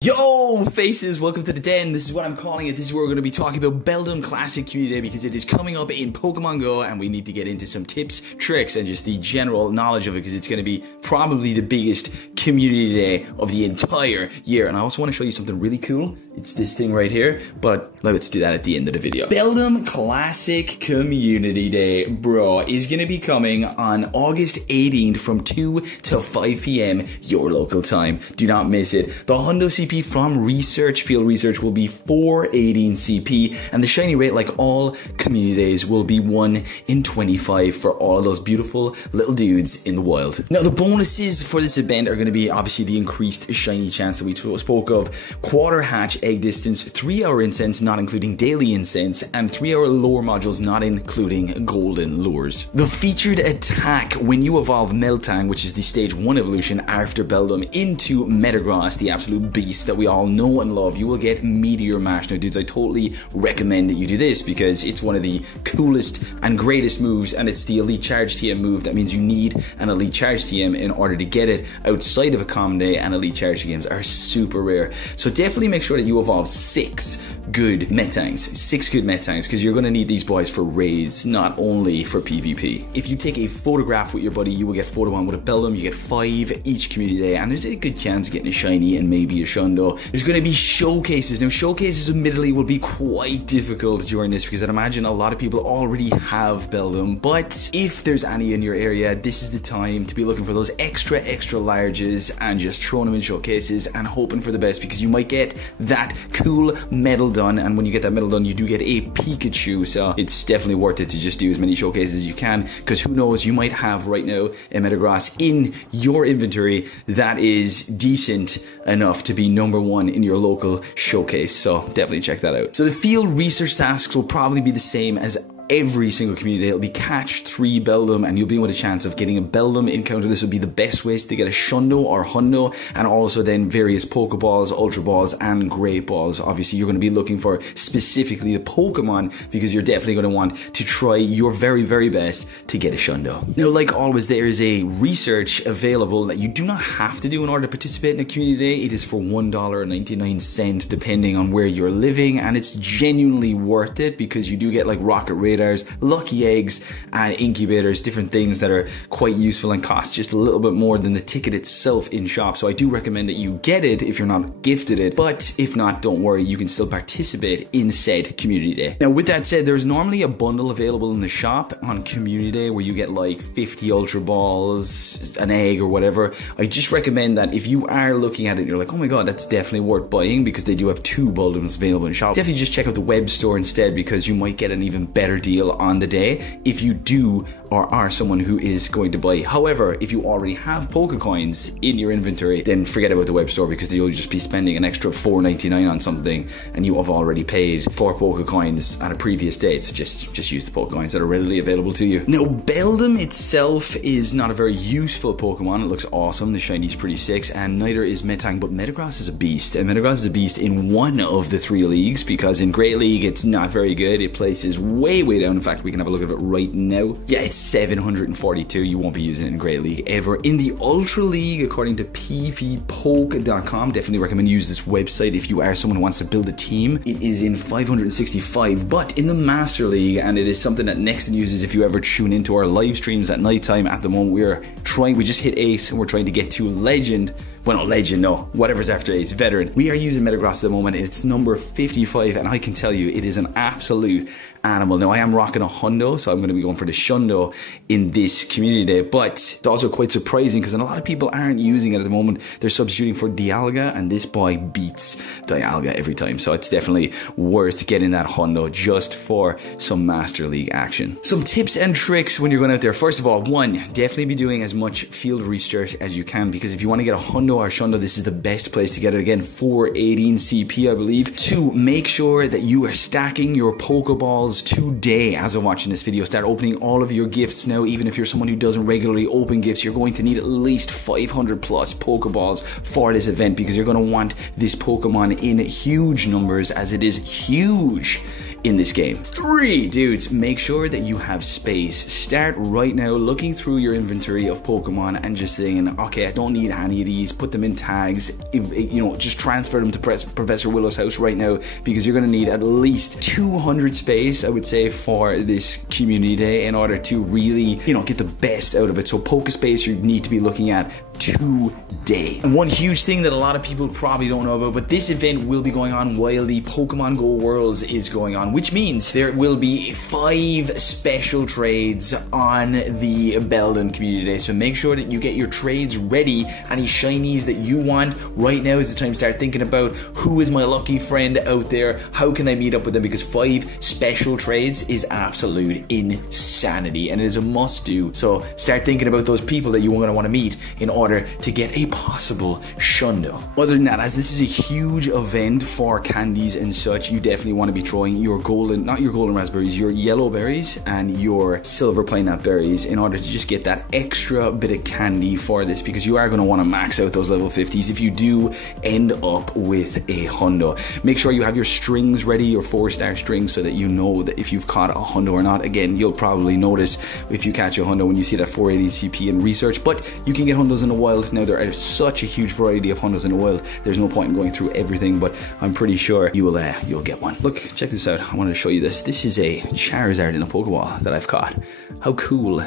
Yo, faces, welcome to the den. This is what I'm calling it. This is where we're going to be talking about Beldum Classic Community Day because it is coming up in Pokemon Go and we need to get into some tips, tricks, and just the general knowledge of it because it's going to be probably the biggest community day of the entire year. And I also want to show you something really cool. It's this thing right here, but let's do that at the end of the video. Beldum Classic Community Day, bro, is going to be coming on August 18th from 2 to 5 p.m. your local time. Do not miss it. The Hundo CP from field research will be 418 CP, and the shiny rate, like all community days, will be 1 in 25 for all of those beautiful little dudes in the wild. Now, the bonuses for this event are going to be obviously the increased shiny chance that we spoke of, quarter hatch egg distance, 3-hour incense not including daily incense, and 3-hour lure modules not including golden lures. The featured attack when you evolve Meltang, which is the stage 1 evolution after Beldum, into Metagross, the absolute beast that we all know and love, you will get Meteor Mash. Now dudes, I totally recommend that you do this because it's one of the coolest and greatest moves, and it's the Elite Charge TM move. That means you need an Elite Charge TM in order to get it outside of a common day, and Elite Charge TMs are super rare. So definitely make sure that you evolve 6 good Metangs. 6 good Metangs, because you're going to need these boys for raids, not only for PvP. If you take a photograph with your buddy, you will get photo on with a Beldum. You get 5 each community day, and there's a good chance of getting a shiny and maybe a shundo. There's going to be showcases. Now, showcases admittedly will be quite difficult during this because I'd imagine a lot of people already have Beldum, but if there's any in your area, this is the time to be looking for those extra larges and just throwing them in showcases and hoping for the best, because you might get that cool medal done, and when you get that medal done, you do get a Pikachu, so it's definitely worth it to just do as many showcases as you can, because who knows, you might have right now a Metagross in your inventory that is decent enough to be number 1 in your local showcase, so definitely check that out. So the field research tasks will probably be the same as every single community day. It'll be catch 3 Beldum, and you'll be with a chance of getting a Beldum encounter. This will be the best ways to get a Shundo or Hundo, and also then various Pokeballs, Ultra Balls, and Great Balls. Obviously, you're going to be looking for specifically the Pokemon because you're definitely going to want to try your very best to get a Shundo. Now, like always, there is a research available that you do not have to do in order to participate in a community day. It is for $1.99 depending on where you're living, and it's genuinely worth it because you do get like rocket radars, lucky eggs, and incubators, different things that are quite useful and cost just a little bit more than the ticket itself in shop. So I do recommend that you get it if you're not gifted it, but if not, don't worry, you can still participate in said community day. Now, with that said, there's normally a bundle available in the shop on community day where you get like 50 Ultra Balls, an egg, or whatever. I just recommend that if you are looking at it, you're like, oh my god, that's definitely worth buying, because they do have 2 Beldums available in shop. Definitely just check out the web store instead, because you might get an even better deal on the day if you do or are someone who is going to buy. However, if you already have Pokecoins in your inventory, then forget about the web store, because you'll just be spending an extra $4.99 on something and you have already paid for Pokecoins on a previous date. So just use the Pokecoins that are readily available to you. Now, Beldum itself is not a very useful Pokemon. It looks awesome, the shiny's pretty sick, and neither is Metang, but Metagross is a beast, and Metagross is a beast in one of the 3 leagues, because in Great League it's not very good. It places way down. In fact, we can have a look at it right now. Yeah, it's 742. You won't be using it in Great League ever. In the Ultra League, according to pvpoke.com, definitely recommend use this website if you are someone who wants to build a team. It is in 565, but in the Master League, and it is something that Nexton uses if you ever tune into our live streams at nighttime. At the moment, we just hit Ace and we're trying to get to Legend. Well, not Legend, no, whatever's after Ace, Veteran. We are using Metagross at the moment. It's number 55, and I can tell you it is an absolute animal. Now, I am rocking a Hundo, so I'm going to be going for the Shundo in this community day, but it's also quite surprising because a lot of people aren't using it at the moment. They're substituting for Dialga, and this boy beats Dialga every time, so it's definitely worth getting that Hundo just for some Master League action. Some tips and tricks when you're going out there. First of all, 1, definitely be doing as much field research as you can, because if you want to get a Hundo or Shundo, this is the best place to get it. Again, 418 CP, I believe. 2, make sure that you are stacking your Pokeballs today. As I'm watching this video, start opening all of your gifts now. Even if you're someone who doesn't regularly open gifts, you're going to need at least 500 plus Pokeballs for this event, because you're going to want this Pokemon in huge numbers, as it is huge in this game. 3, dudes, make sure that you have space. Start right now looking through your inventory of Pokemon and just saying, okay, I don't need any of these, put them in tags, just transfer them to Professor Willow's house right now, because you're going to need at least 200 space, I would say, for this community day in order to really, get the best out of it. So Pokespace you need to be looking at today. And one huge thing that a lot of people probably don't know about, but this event will be going on while the Pokemon Go Worlds is going on, which means there will be 5 special trades on the Beldum community day. So make sure that you get your trades ready. Any shinies that you want, right now is the time to start thinking about who is my lucky friend out there, how can I meet up with them, because 5 special trades is absolute insanity and it is a must do. So start thinking about those people that you're going to want to meet in order to get a possible shundo. Other than that, as this is a huge event for candies and such, you definitely want to be throwing your not your golden raspberries, your yellow berries and your silver pineapple berries in order to just get that extra bit of candy for this, because you are going to want to max out those level 50s if you do end up with a hundo. Make sure you have your strings ready, your 4-star strings, so that you know that if you've caught a hundo or not. Again, you'll probably notice if you catch a hundo when you see that 480 CP in research, but you can get hundos in the wild. Now there are such a huge variety of hundos in the wild, there's no point in going through everything, but I'm pretty sure you'll get one. Look, check this out. I wanted to show you this. This is a Charizard in a Pokeball that I've caught. How cool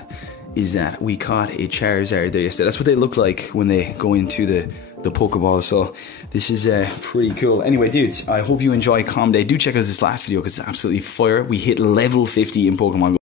is that? We caught a Charizard there yesterday. That's what they look like when they go into the Pokeball, so this is pretty cool. Anyway, dudes, I hope you enjoy Calm Day. Do check out this last video because it's absolutely fire. We hit level 50 in Pokemon Go.